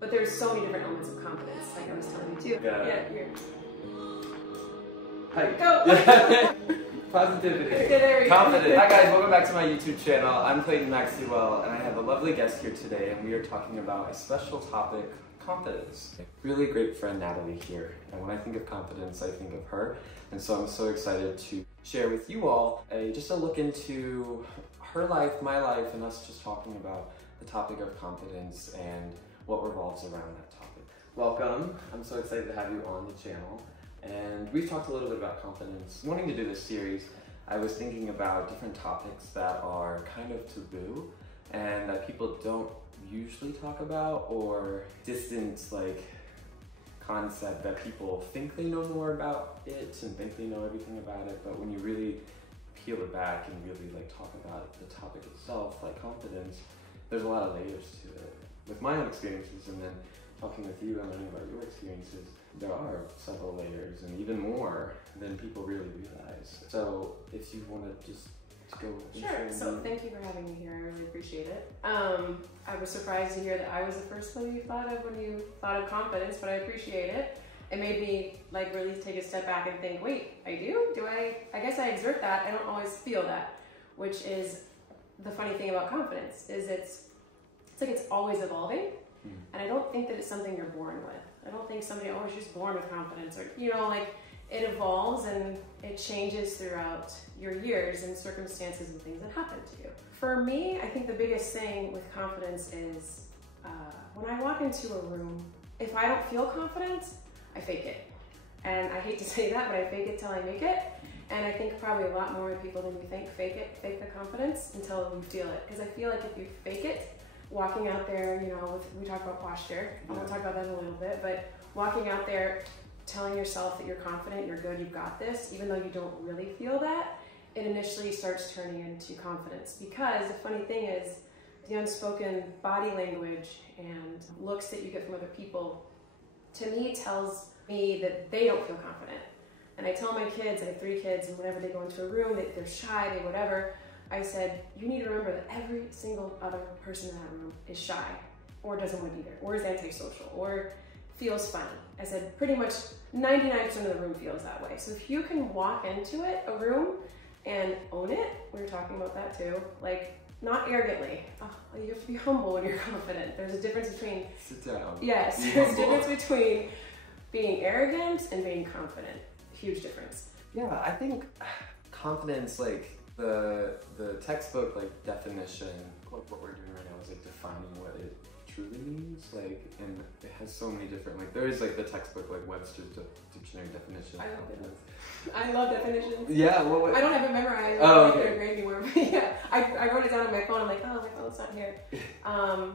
But there's so many different elements of confidence, like I was telling you too. Yeah, here. Hi. Go! Positivity. Okay, there we go. Confidence. Hi guys, welcome back to my YouTube channel. I'm Clayton Maxwell, and I have a lovely guest here today, and we are talking about a special topic, confidence. Really great friend Natalie here, and when I think of confidence, I think of her, and so I'm so excited to share with you all just a look into her life, my life, and us just talking about the topic of confidence and what revolves around that topic. Welcome. I'm so excited to have you on the channel. And we've talked a little bit about confidence. Wanting to do this series, I was thinking about different topics that are kind of taboo and that people don't usually talk about, or distant concept that people think they know more about it and think they know everything about it, but when you really peel it back and really talk about the topic itself, like confidence, there's a lot of layers to it. With my own experiences and then talking with you and learning about your experiences, there are several layers and even more than people really realize. So if you want to just go with Sure, so thank you for having me here, I really appreciate it. I was surprised to hear that I was the first one you thought of when you thought of confidence, but I appreciate it. It made me really take a step back and think, wait, I do? I guess I exert that, I don't always feel that, which is the funny thing about confidence, is it's always evolving, and I don't think that it's something you're born with. I don't think somebody, oh, she's born with confidence, or, it evolves and it changes throughout your years and circumstances and things that happen to you. For me, I think the biggest thing with confidence is when I walk into a room, if I don't feel confident, I fake it. And I hate to say that, but I fake it till I make it. And I think probably a lot more people than you think fake the confidence until you feel it. Because I feel like if you fake it, walking out there, we talk about posture, and we'll talk about that in a little bit, but walking out there, telling yourself that you're confident, you're good, you've got this, even though you don't really feel that, it initially starts turning into confidence. Because the funny thing is, the unspoken body language and looks that you get from other people, to me, tells me that they don't feel confident. And I tell my kids, I have 3 kids, and whenever they go into a room, they're shy, they whatever, I said, you need to remember that every single other person in that room is shy, or doesn't want to be there, or is antisocial, or feels funny. I said, pretty much 99% of the room feels that way. So if you can walk into a room, and own it, we were talking about that too, not arrogantly. Oh, you have to be humble when you're confident. There's a difference between... Sit down. Yes, there's a difference between being arrogant and being confident. Huge difference. Yeah, I think confidence, the textbook definition, what we're doing right now is defining what it truly means, and it has so many different, there is the textbook Webster's dictionary definition. I love definitions. Yeah, I don't have it memorized. Oh, I okay. don't grade anymore, but yeah, I wrote it down on my phone. I'm like, oh, my phone's not here. I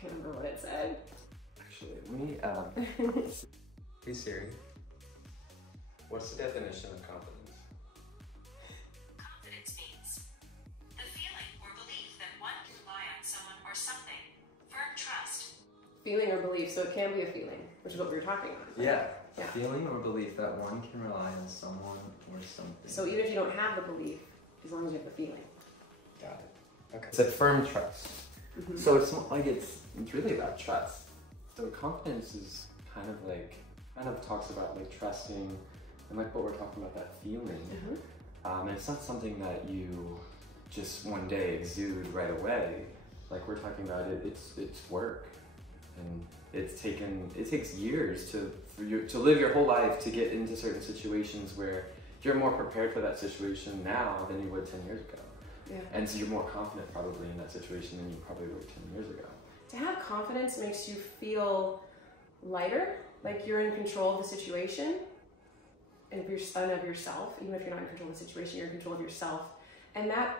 can't remember what it said. Actually, let me, hey Siri, what's the definition of confidence? Confidence means the feeling or belief that one can rely on someone or something. Firm trust. Feeling or belief, so it can be a feeling, which is what we were talking about. Yeah. A feeling or belief that one can rely on someone or something. So even if you don't have the belief, as long as you have the feeling. Got it. Okay. It's a firm trust. So it's not it's really about trust. So confidence is kind of talks about trusting and what we're talking about, that feeling. And it's not something that you just one day exude right away. We're talking about it's work, and it takes years to live your whole life to get into certain situations where you're more prepared for that situation now than you would 10 years ago. Yeah. And so you're more confident probably in that situation than you probably were 10 years ago. To have confidence makes you feel lighter, like you're in control of the situation, and if you're stunned of yourself, even if you're not in control of the situation, you're in control of yourself. And that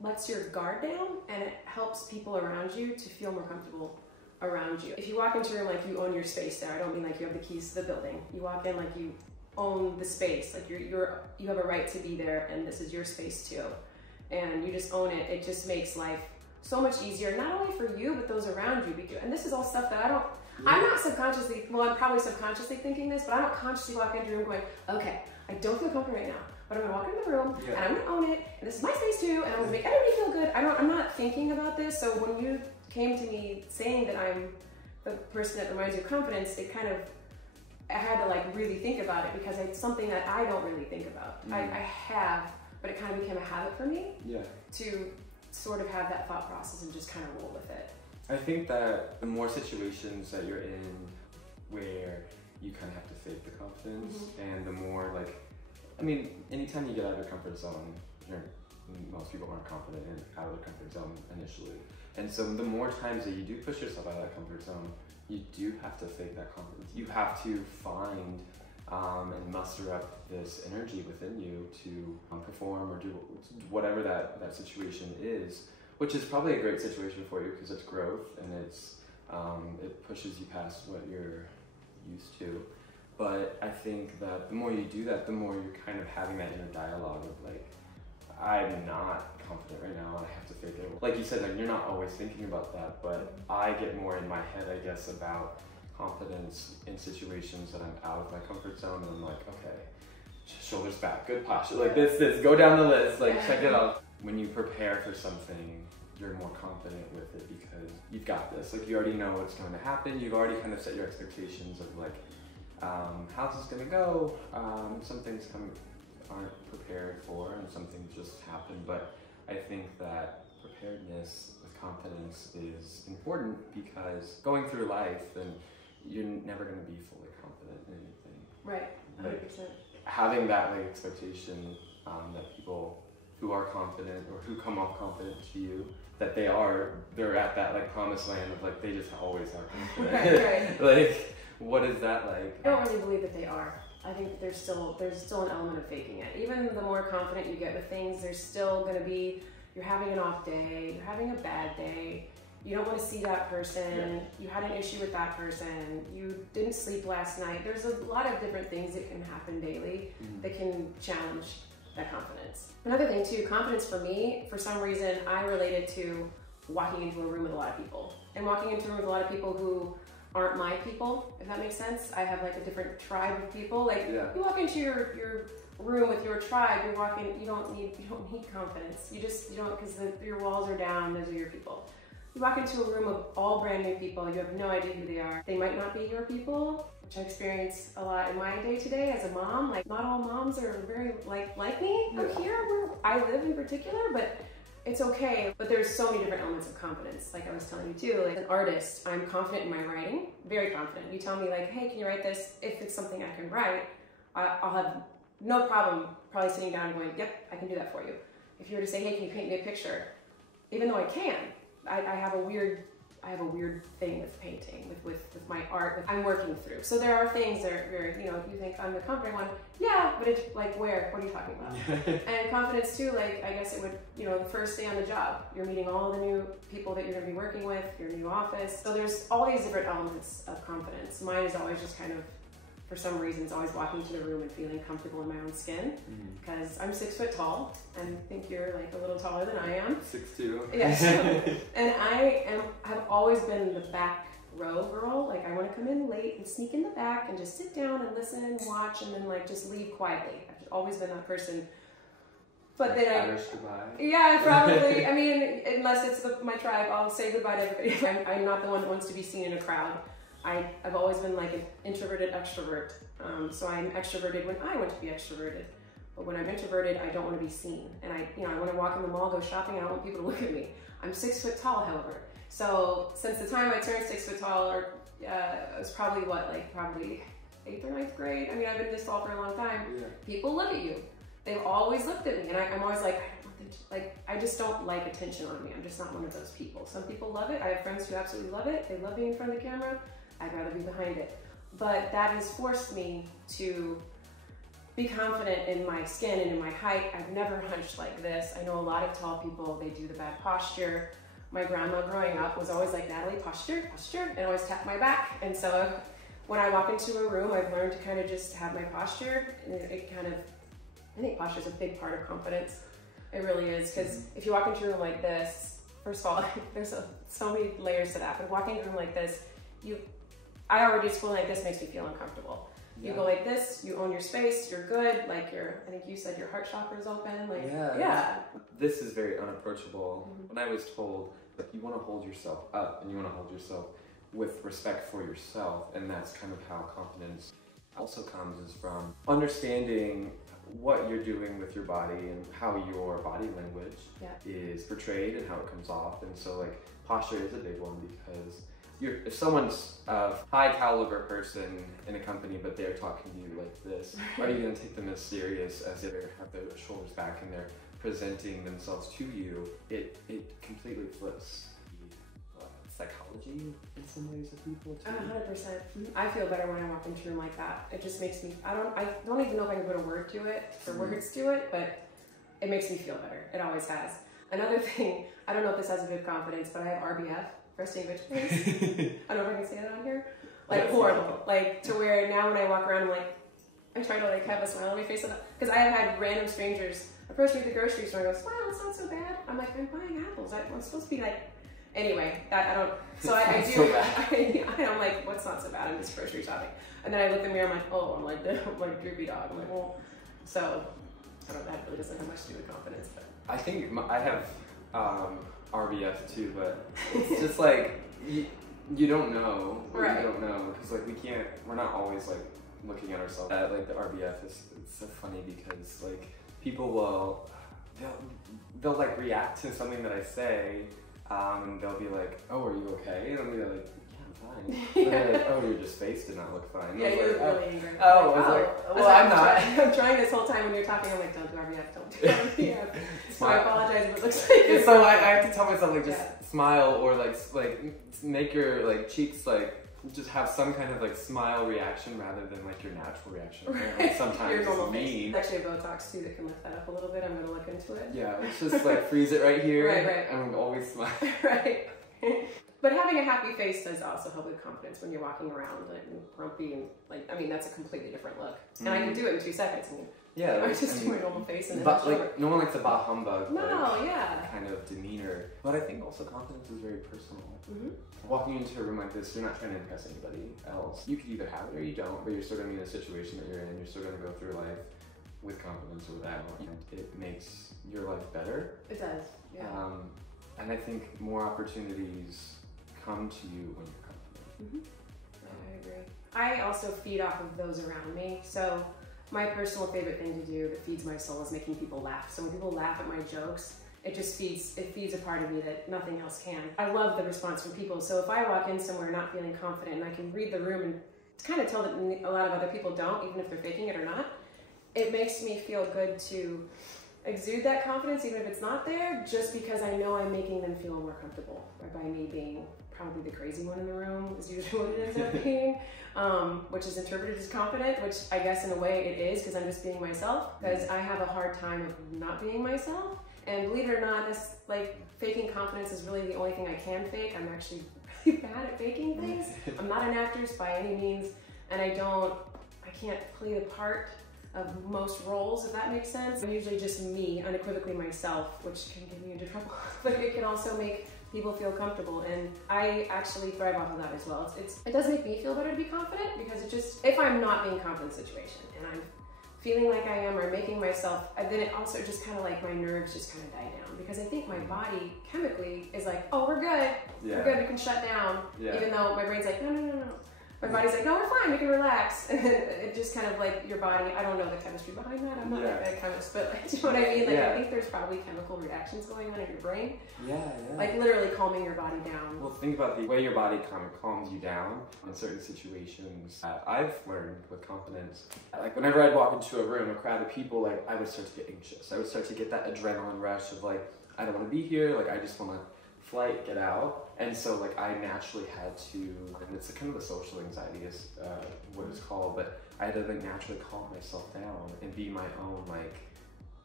lets your guard down, and it helps people around you to feel more comfortable around you. If you walk into a room you own your space there, I don't mean you have the keys to the building. You walk in you own the space, you have a right to be there, and this is your space too. And you just own it. It just makes life so much easier, not only for you, but those around you. And this is all stuff that I'm not subconsciously, I'm probably subconsciously thinking this, but I don't consciously walk into a room going, okay, I don't feel comfortable right now, but I'm gonna walk into the room, and I'm gonna own it, and this is my space too, and I'm gonna make everybody feel good. I'm not thinking about this. So when you came to me saying that I'm the person that reminds you of confidence, I had to like really think about it because it's something that I don't really think about. I have, but it kind of became a habit for me to sort of have that thought process and just kind of roll with it. I think that the more situations that you're in where you kind of have to fake the confidence, and the more like, I mean, anytime you get out of your comfort zone, most people aren't confident and out of their comfort zone initially. And so the more times that you do push yourself out of that comfort zone, you do have to fake that confidence. You have to find and muster up this energy within you to perform or do whatever that situation is, which is probably a great situation for you because it's growth and it pushes you past what you're used to. But I think that the more you do that, the more you're kind of having that inner dialogue of like, I'm not confident right now, I have to fake it. Like you said, like you're not always thinking about that, but I get more in my head, I guess, about confidence in situations that I'm out of my comfort zone, and I'm like, okay, shoulders back, good posture, like this, go down the list, like check it out. When you prepare for something, you're more confident with it because you've got this, like you already know what's going to happen, you've already kind of set your expectations of like, how's this going to go, some things aren't prepared for and some things just happen, but I think that preparedness with confidence is important because going through life, then you're never going to be fully confident in anything. Right, 100%. Like, having that like expectation that people who are confident or who come off confident to you, that they're at that like promised land of like they just always are confident. Right. Like, what is that like? I don't really believe that they are. I think there's still an element of faking it. Even the more confident you get with things, there's still going to be, you're having an off day, you're having a bad day, you don't want to see that person, you had an issue with that person, you didn't sleep last night. There's a lot of different things that can happen daily that can challenge that confidence. Another thing too, confidence for me, for some reason, I relate it to walking into a room with a lot of people. And walking into a room with a lot of people who aren't my people, if that makes sense. I have like a different tribe of people. Like you walk into your room with your tribe, you don't need confidence. You don't, because your walls are down, those are your people. You walk into a room of all brand new people, you have no idea who they are. They might not be your people, which I experience a lot in my day-to-day as a mom. Like not all moms are very like me up here where I live in particular, but it's okay. But there's so many different elements of confidence. Like I was telling you too, like an artist, I'm confident in my writing, very confident. You tell me like, hey, can you write this? If it's something I can write, I'll have no problem probably sitting down and going, yep, I can do that for you. If you were to say, hey, can you paint me a picture? Even though I can, I have a weird thing with painting, with my art, I'm working through. So there are things that are, if you think I'm the confident one, yeah, but it's like where? What are you talking about? And confidence too, like I guess it would, the first day on the job, you're meeting all the new people that you're gonna be working with, your new office. So there's all these different elements of confidence. Mine is always just kind of, for some reason, it's always walking into the room and feeling comfortable in my own skin. Because I'm 6 foot tall, and I think you're like a little taller than I am. 6'2". Yes. And I've always been the back row girl. Like I want to come in late and sneak in the back and just sit down and listen and watch and then like just leave quietly. I've always been that person. But then Irish goodbye. Yeah, probably. I mean, unless it's my tribe, I'll say goodbye to everybody. I'm not the one that wants to be seen in a crowd. I've always been like an introverted extrovert. So I'm extroverted when I want to be extroverted. But when I'm introverted, I don't want to be seen. And I want to walk in the mall, go shopping, I don't want people to look at me. I'm 6 foot tall, however. So since the time I turned 6 foot tall, or it was probably probably 8th or 9th grade. I mean, I've been this tall for a long time. Yeah. People look at you. They've always looked at me, and I'm always like, I just don't like attention on me. I'm just not one of those people. Some people love it. I have friends who absolutely love it. They love being in front of the camera. I'd rather be behind it. But that has forced me to be confident in my skin and in my height. I've never hunched like this. I know a lot of tall people, they do the bad posture. My grandma growing up was always like, Natalie, posture, posture, and always tap my back. And so when I walk into a room, I've learned to kind of just have my posture. And I think posture is a big part of confidence. It really is, because if you walk into a room like this, first of all, there's so many layers to that, but walking into a room like this, I already just feel like this makes me feel uncomfortable. You go like this, you own your space, you're good, like I think you said your heart chakra is open, like, yeah. This is very unapproachable. When I was told that you want to hold yourself up and you want to hold yourself with respect for yourself, and that's kind of how confidence also comes, is from understanding what you're doing with your body and how your body language is portrayed and how it comes off. And so like posture is a big one, because if someone's a high caliber person in a company but they're talking to you like this, are you going to take them as serious as if they have their shoulders back and they're presenting themselves to you? It completely flips the psychology in some ways of people too. 100%. I feel better when I walk into a room like that. It just makes me, I don't even know if I can put a word to it or words to it, but it makes me feel better. It always has. Another thing, I don't know if this has a good confidence, but I have RBF, resting bitch face. I don't know if I can say that on here. Like horrible. Like to where now when I walk around, I'm like, I try to like have a smile on my face. Because I have had random strangers approach me at the grocery store and go, smile, it's not so bad. I'm like, I'm buying apples. I'm supposed to be like, anyway, I don't, so I do, so I'm like, what's not so bad? I'm just grocery shopping. And then I look in the mirror, I'm like, oh, I'm like droopy dog. I'm like, well, so, I don't know, that really doesn't have much to do with confidence, but. I think I have RBF too, but it's just like, you don't know. Right. You don't know, because like we're not always like looking at ourselves. Like the RBF it's so funny, because like people they'll like react to something that I say, and they'll be like, oh, are you okay? And I'll be like, yeah, I'm fine. And they're like, oh, your just face did not look fine. Yeah, you look really angry. Oh, I was like, well, I'm not. I'm trying this whole time when you're talking, I'm like, don't do RBF, don't do RBF. So I apologize if it looks like it's so I have to tell myself, like, just smile, or like make your like cheeks like just have some kind of like smile reaction rather than like your natural reaction. Like, sometimes your normal it's mean. There's actually a Botox too that can lift that up a little bit. I'm gonna look into it. Yeah, let's just like freeze it right here. Right. And always smile. Right. But having a happy face does also help with confidence when you're walking around and grumpy and like, I mean, that's a completely different look. And I can do it in 2 seconds. I mean, yeah, I just do my normal face and then but like no one likes a bah humbug. No, yeah. Kind of demeanor. But I think also confidence is very personal. Walking into a room like this, you're not trying to impress anybody else. You could either have it or you don't, but you're still going to be in a situation that you're in. You're still going to go through life with confidence or without, and it makes your life better. It does, yeah. And I think more opportunities come to you when you're confident. I agree. I also feed off of those around me. So my personal favorite thing to do that feeds my soul is making people laugh. So when people laugh at my jokes, it just feeds a part of me that nothing else can. I love the response from people. So if I walk in somewhere not feeling confident and I can read the room and kind of tell that a lot of other people don't, even if they're faking it or not, it makes me feel good to exude that confidence even if it's not there, just because I know I'm making them feel more comfortable by me being probably the crazy one in the room is usually what it ends up being, which is interpreted as confident, which I guess in a way it is, because I'm just being myself, because I have a hard time of not being myself. And believe it or not, this like faking confidence is really the only thing I can fake. I'm actually really bad at faking things. I'm not an actress by any means, and I can't play the part of most roles, if that makes sense. I'm usually just me, unequivocally myself, which can get me into trouble, but it can also make people feel comfortable, and I actually thrive off of that as well. It does make me feel better to be confident, because it just, if I'm not being confident in a situation and I'm feeling like I am or making myself, then it also just kind of like my nerves just kind of die down, because I think my body chemically is like, oh, we're good, we're good, we can shut down, even though my brain's like, no. My body's like, no, we're fine, we can relax. And then it just kind of like your body, I don't know the chemistry behind that, I'm not like a chemist, but like, do you know what I mean? Like I think there's probably chemical reactions going on in your brain. Like literally calming your body down. Well, think about the way your body kind of calms you down in certain situations. I've learned with confidence, like whenever I'd walk into a room, a crowd of people, like I would start to get anxious. I would start to get that adrenaline rush of like, I don't want to be here, like I just want to flight, get out. And so like I naturally had to, and it's a kind of a social anxiety is what it's called, but I had to like naturally calm myself down and be my own like,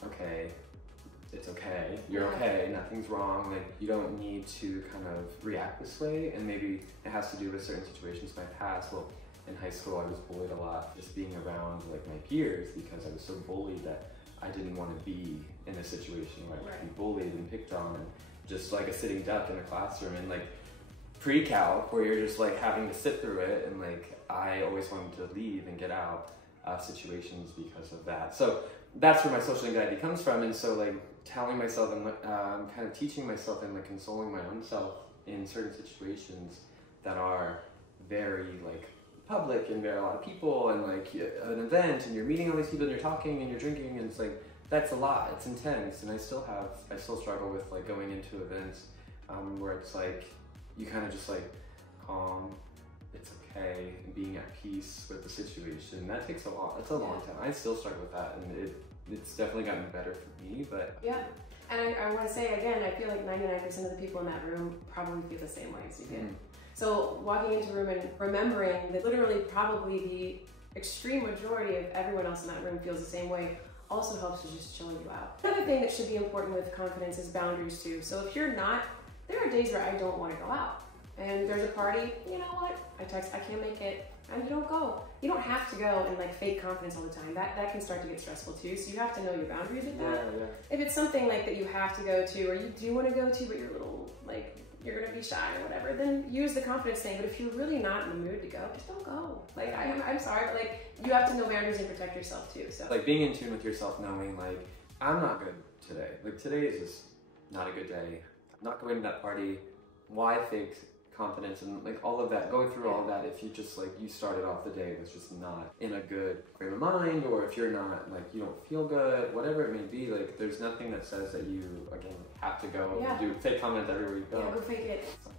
okay, it's okay, you're okay, nothing's wrong, like you don't need to kind of react this way. And maybe it has to do with certain situations in my past. Well, in high school I was bullied a lot, just being around like my peers, because I was so bullied that I didn't want to be in a situation where I could be bullied and picked on, and just like a sitting duck in a classroom, and like pre-cal where you're just like having to sit through it, and like I always wanted to leave and get out situations because of that. So that's where my social anxiety comes from. And so like telling myself and kind of teaching myself and like consoling my own self in certain situations that are very like public and very a lot of people and like an event and you're meeting all these people and you're talking and you're drinking and it's like that's a lot. It's intense, and I still struggle with like going into events where it's like you kind of just like calm, it's okay, and being at peace with the situation. That takes a lot. That's a long time. I still struggle with that, and it's definitely gotten better for me. But yeah, and I want to say again, I feel like 99% of the people in that room probably feel the same way as you did. So walking into a room and remembering that literally probably the extreme majority of everyone else in that room feels the same way also helps to just chill you out. Another thing that should be important with confidence is boundaries too. So if you're not, there are days where I don't want to go out. And there's a party, you know what? I text, I can't make it, and you don't go. You don't have to go and like fake confidence all the time. That can start to get stressful too. So you have to know your boundaries with that. yeah. If it's something like that you have to go to, or you do want to go to, but you're a little like, you're gonna be shy or whatever, then use the confidence thing. But if you're really not in the mood to go, just don't go. Like, I'm sorry, but like, you have to know boundaries and protect yourself too, so. Like being in tune with yourself, knowing like, I'm not good today. Like today is just not a good day. I'm not going to that party. Why fake confidence and like all of that, going through all of that if you just like, you started off the day with just not in a good frame of mind, or if you're not like, you don't feel good, whatever it may be, like there's nothing that says that you, again, have to go and do fake comments everywhere you go. Yeah, go fake it. It's like,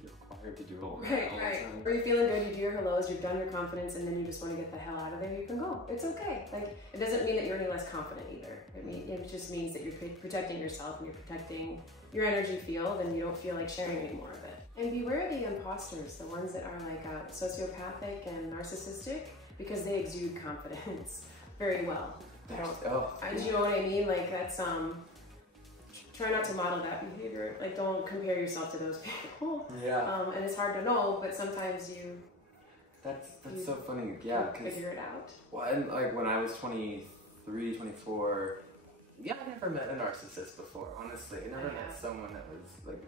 you're required to do all that Right. all the time. Or you're feeling good, you do your hellos, you've done your confidence, and then you just want to get the hell out of there, you can go. It's okay. Like, it doesn't mean that you're any less confident either. It just means that you're protecting yourself and you're protecting your energy field, and you don't feel like sharing any more of it. And beware of the imposters, the ones that are like sociopathic and narcissistic, because they exude confidence very well. Do you know what I mean? Like that's try not to model that behavior. Like don't compare yourself to those people. Yeah. And it's hard to know, but sometimes you. That's so funny. Yeah. Figure it out. Well, and like when I was 23, 24, yeah, I never met a narcissist before. Honestly, I never met someone that was like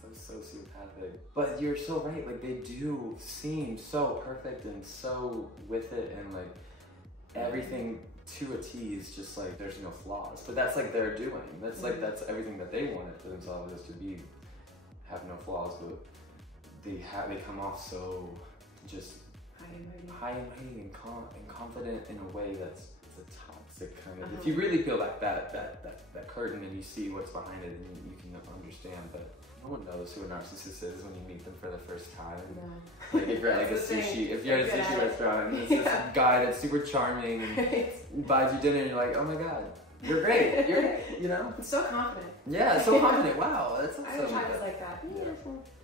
so sociopathic. But you're so right. Like they do seem so perfect and so with it, and like everything to a T is just like there's no flaws. But that's like they're doing. That's like that's everything that they wanted for themselves, is to have no flaws. But they come off so just high and mighty and confident in a way that's a toxic kind of. If you really peel back that curtain and you see what's behind it, then you can understand. But no one knows who a narcissist is when you meet them for the first time. No. Like if you're at like if you're at a sushi restaurant, and it's this guy that's super charming and buys you dinner, and you're like, oh my god, you're great. You know? I'm so confident. Yeah, so confident. Wow, that's I wish I was like that.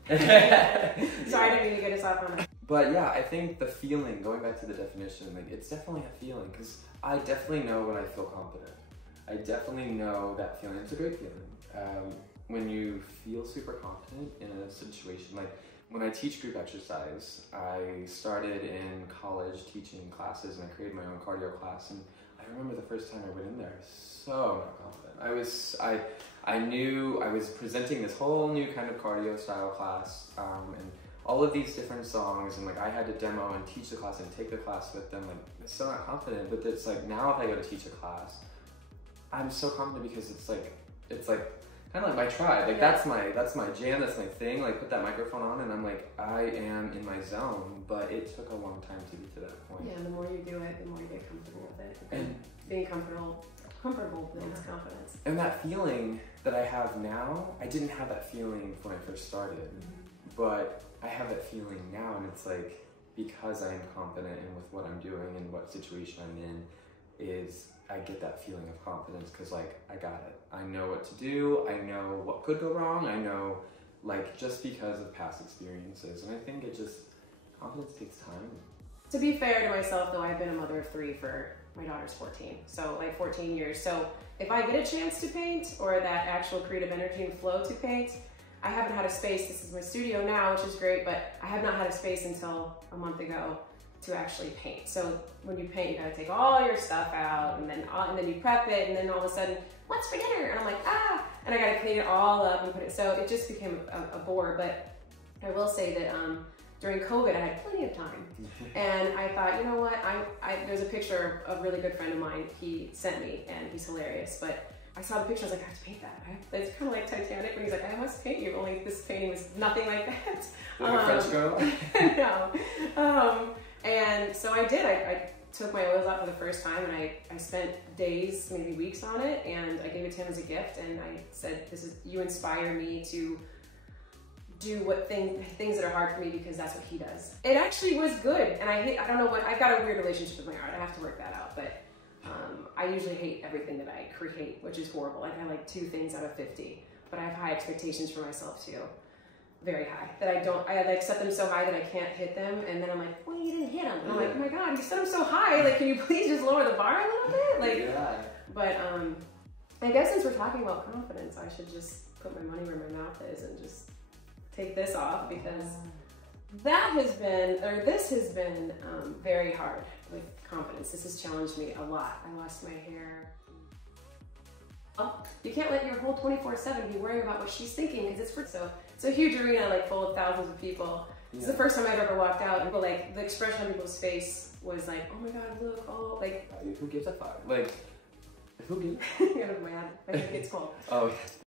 Yeah. Sorry, I didn't mean to get us off on it. But yeah, I think the feeling, going back to the definition, like it's definitely a feeling, because I definitely know when I feel confident. I definitely know that feeling. It's a great feeling. When you feel super confident in a situation, like when I teach group exercise, I started in college teaching classes, and I created my own cardio class, and I remember the first time I went in there, so not confident. I knew I was presenting this whole new kind of cardio style class, and all of these different songs, and like I had to demo and teach the class and take the class with them. Like I'm still not confident, but it's like now if I go to teach a class, I'm so confident because it's like kind of like my tribe. Like that's my jam, that's my thing. Like put that microphone on and I'm like, I am in my zone. But it took a long time to get to that point. Yeah, and the more you do it, the more you get comfortable with it. And being comfortable builds confidence. And that feeling that I have now, I didn't have that feeling when I first started, but I have that feeling now, and it's like because I am confident in with what I'm doing and what situation I'm in, is I get that feeling of confidence because like I got it. I know what to do. I know what could go wrong. I know, like, just because of past experiences, and I think confidence takes time. To be fair to myself, though, I've been a mother of 3 for my daughter's 14, so like 14 years. So if I get a chance to paint or that actual creative energy and flow to paint, I haven't had a space. This is my studio now, which is great, but I have not had a space until a month ago to actually paint. So when you paint, you gotta take all your stuff out, and then you prep it, and then all of a sudden, what's for dinner? And I'm like, and I gotta clean it all up and put it. So it just became a bore. But I will say that during COVID, I had plenty of time, and I thought, you know what? There's a picture of a really good friend of mine. He sent me, and he's hilarious. But I saw the picture, I was like, I have to paint that. It's kind of like Titanic when he's like, I must paint you, only this painting was nothing like that. Like a French girl? No. And so I did. I took my oils out for the first time, and I spent days, maybe weeks on it, and I gave it to him as a gift, and I said, you inspire me to do things that are hard for me because that's what he does. It actually was good, and I don't know what, I've got a weird relationship with my art. I have to work that out, but I usually hate everything that I create, which is horrible. Like I like 2 things out of 50, but I have high expectations for myself too. Very high. I like set them so high that I can't hit them, and then I'm like, well, you didn't hit them. And I'm like, oh my God, you set them so high, like can you please just lower the bar a little bit? Like, yeah. But I guess since we're talking about confidence, I should just put my money where my mouth is and just take this off, because this has been very hard with confidence. This has challenged me a lot. I lost my hair. You can't let your whole 24/7 be worrying about what she's thinking, because it's a huge arena, like full of thousands of people. Yeah. This is the first time I've ever walked out, and like the expression on people's face was like, oh my God, look, oh, like who gives a fuck? Like, who gives? My head gets cold. Oh.